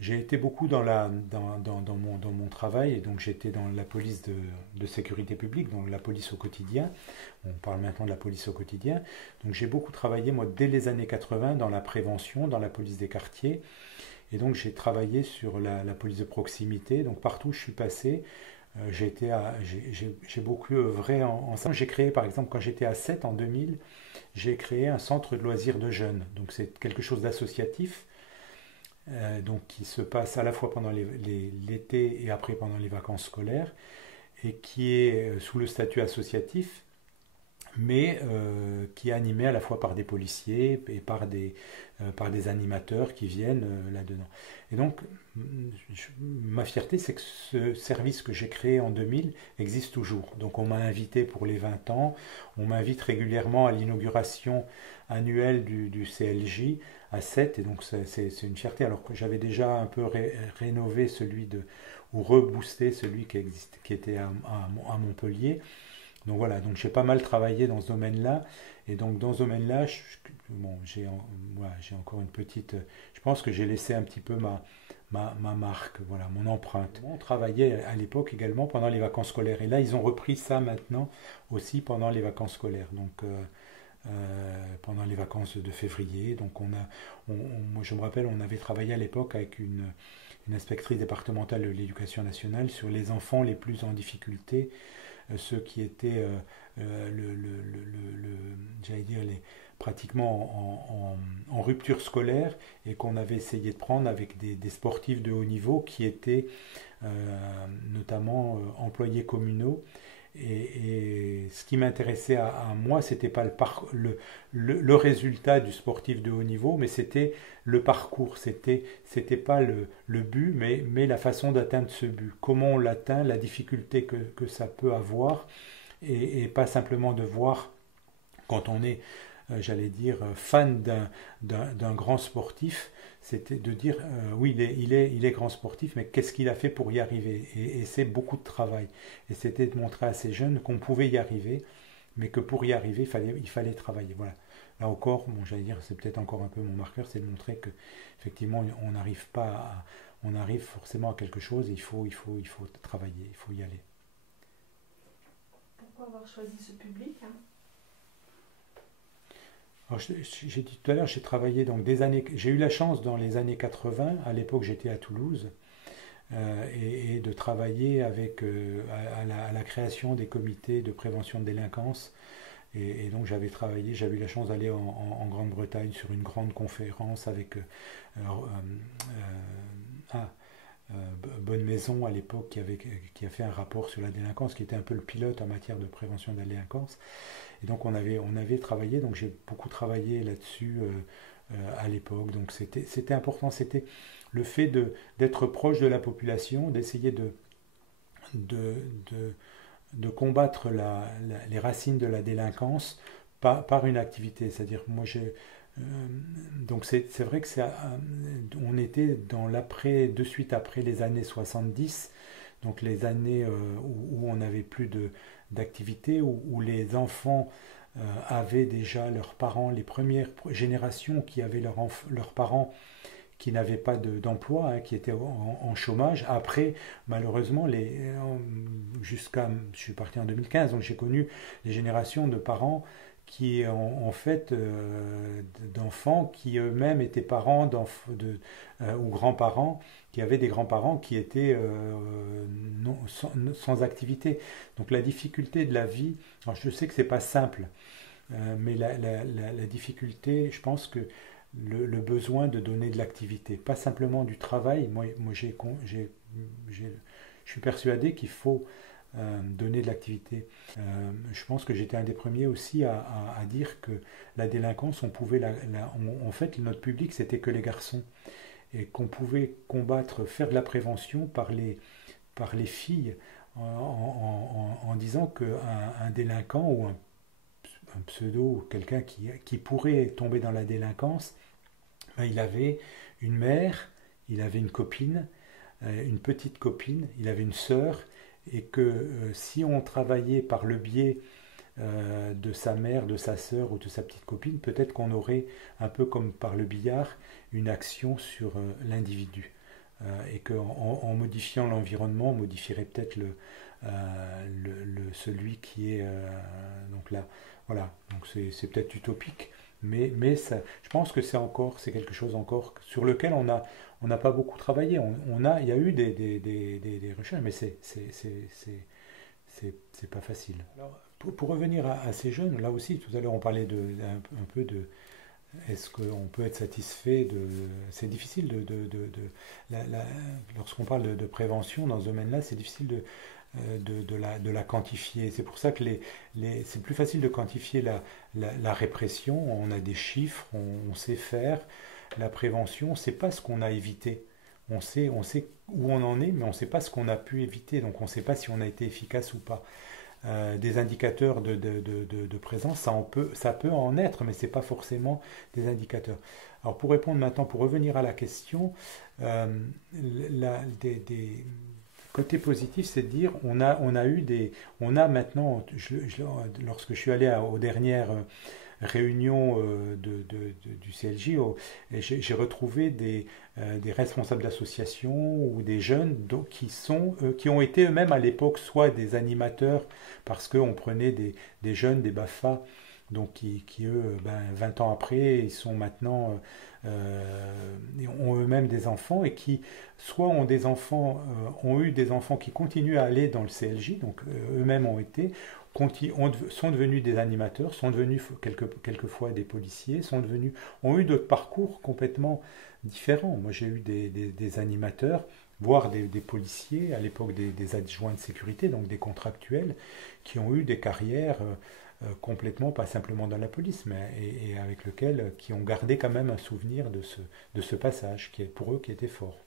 J'ai été beaucoup dans mon travail, et donc j'étais dans la police de sécurité publique, donc la police au quotidien. On parle maintenant de la police au quotidien. Donc j'ai beaucoup travaillé, moi, dès les années 80, dans la prévention, dans la police des quartiers. Et donc j'ai travaillé sur la police de proximité. Donc partout où je suis passé, j'ai beaucoup œuvré en ça. J'ai créé, par exemple, quand j'étais à 7 en 2000, j'ai créé un centre de loisirs de jeunes. Donc c'est quelque chose d'associatif, donc qui se passe à la fois pendant l'été et après pendant les vacances scolaires, et qui est sous le statut associatif, mais qui est animé à la fois par des policiers et par des animateurs qui viennent là-dedans. Et donc, ma fierté, c'est que ce service que j'ai créé en 2000 existe toujours. Donc, on m'a invité pour les 20 ans, on m'invite régulièrement à l'inauguration annuelle du CLJ à 7, et donc c'est une fierté, alors que j'avais déjà un peu rénové ou reboosté celui qui était à Montpellier. Donc voilà, donc j'ai pas mal travaillé dans ce domaine-là. Et donc dans ce domaine-là, bon, voilà, j'ai encore une petite. Je pense que j'ai laissé un petit peu ma marque, voilà, mon empreinte. On travaillait à l'époque également pendant les vacances scolaires. Et là, ils ont repris ça maintenant aussi pendant les vacances scolaires. Donc pendant les vacances de février. Donc moi, je me rappelle, on avait travaillé à l'époque avec une inspectrice départementale de l'éducation nationale sur les enfants les plus en difficulté, ceux qui étaient, j'allais dire, pratiquement en rupture scolaire, et qu'on avait essayé de prendre avec des sportifs de haut niveau qui étaient notamment employés communaux. Et ce qui m'intéressait à moi, c'était pas le résultat du sportif de haut niveau, mais c'était le parcours. C'était pas le but, mais la façon d'atteindre ce but. Comment on l'atteint, la difficulté que ça peut avoir, et pas simplement de voir quand on est, j'allais dire, fan d'un grand sportif, c'était de dire, oui, il est grand sportif, mais qu'est-ce qu'il a fait pour y arriver? Et c'est beaucoup de travail. Et c'était de montrer à ces jeunes qu'on pouvait y arriver, mais que pour y arriver, il fallait travailler. Voilà. Là encore, bon, j'allais dire, c'est peut-être encore un peu mon marqueur, c'est de montrer que effectivement, on n'arrive pas on arrive forcément à quelque chose, et il faut travailler, il faut y aller. Pourquoi avoir choisi ce public, hein? Alors, j'ai dit tout à l'heure, j'ai travaillé donc j'ai eu la chance dans les années 80, à l'époque j'étais à Toulouse, et de travailler à la création des comités de prévention de délinquance. Et donc j'avais eu la chance d'aller en Grande-Bretagne sur une grande conférence avec ah, Bonne Maison à l'époque, qui a fait un rapport sur la délinquance, qui était un peu le pilote en matière de prévention de la délinquance. Et donc on avait travaillé, donc j'ai beaucoup travaillé là-dessus à l'époque. Donc c'était important, c'était le fait d'être proche de la population, d'essayer de, de, de combattre les racines de la délinquance par une activité. C'est-à-dire, moi, donc c'est vrai que on était dans l'après, de suite après les années 70, donc les années où on n'avait plus d'activité, où les enfants avaient déjà leurs parents, les premières générations qui avaient leurs parents qui n'avaient pas d'emploi, hein, qui étaient en chômage. Après, malheureusement, je suis parti en 2015, donc j'ai connu les générations de parents qui, en fait, d'enfants qui eux-mêmes étaient parents ou grands-parents, qui avaient des grands-parents qui étaient sans activité. Donc la difficulté de la vie, alors je sais que c'est pas simple, mais la difficulté, je pense que besoin de donner de l'activité, pas simplement du travail. Moi je suis persuadé qu'il faut donner de l'activité. Je pense que j'étais un des premiers aussi à dire que la délinquance, on pouvait en fait, notre public, c'était que les garçons, et qu'on pouvait combattre, faire de la prévention par les filles, en disant qu'un délinquant ou un pseudo, ou quelqu'un qui pourrait tomber dans la délinquance, ben, il avait une mère, il avait une copine, une petite copine, il avait une sœur, et que si on travaillait par le biais de sa mère, de sa sœur ou de sa petite copine, peut-être qu'on aurait, un peu comme par le billard, une action sur l'individu. et qu'en en modifiant l'environnement, on modifierait peut-être celui qui est donc là. Voilà, donc c'est peut-être utopique, mais ça, je pense que c'est quelque chose encore sur lequel on n'a pas beaucoup travaillé. Il y a eu des recherches, mais c'est pas facile. Alors, pour revenir à ces jeunes, là aussi, tout à l'heure on parlait un peu de est-ce qu'on peut être satisfait de... C'est difficile lorsqu'on parle de prévention dans ce domaine-là, c'est difficile de la quantifier. C'est pour ça que c'est plus facile de quantifier la répression. On a des chiffres, on sait faire. La prévention, on ne sait pas ce qu'on a évité. On sait où on en est, mais on ne sait pas ce qu'on a pu éviter. Donc on ne sait pas si on a été efficace ou pas. Des indicateurs de présence, ça peut en être, mais ce n'est pas forcément des indicateurs. Alors pour répondre maintenant, pour revenir à la question, euh, des côtés positifs, c'est de dire on a maintenant, lorsque je suis allé aux dernières réunion du CLJ, et j'ai retrouvé des responsables d'associations ou des jeunes qui ont été eux-mêmes à l'époque soit des animateurs, parce qu'on prenait des jeunes, des BAFA, donc qui eux, 20 ans après, ils sont maintenant, ont eux-mêmes des enfants, et qui soit ont eu des enfants qui continuent à aller dans le CLJ, donc eux-mêmes ont été, sont devenus des animateurs, sont devenus quelquefois des policiers, ont eu d'autres parcours complètement différents. Moi, j'ai eu des animateurs, voire des policiers, à l'époque des adjoints de sécurité, donc des contractuels, qui ont eu des carrières complètement, pas simplement dans la police, mais et avec lequel, qui ont gardé quand même un souvenir de ce passage, qui est pour eux qui était fort.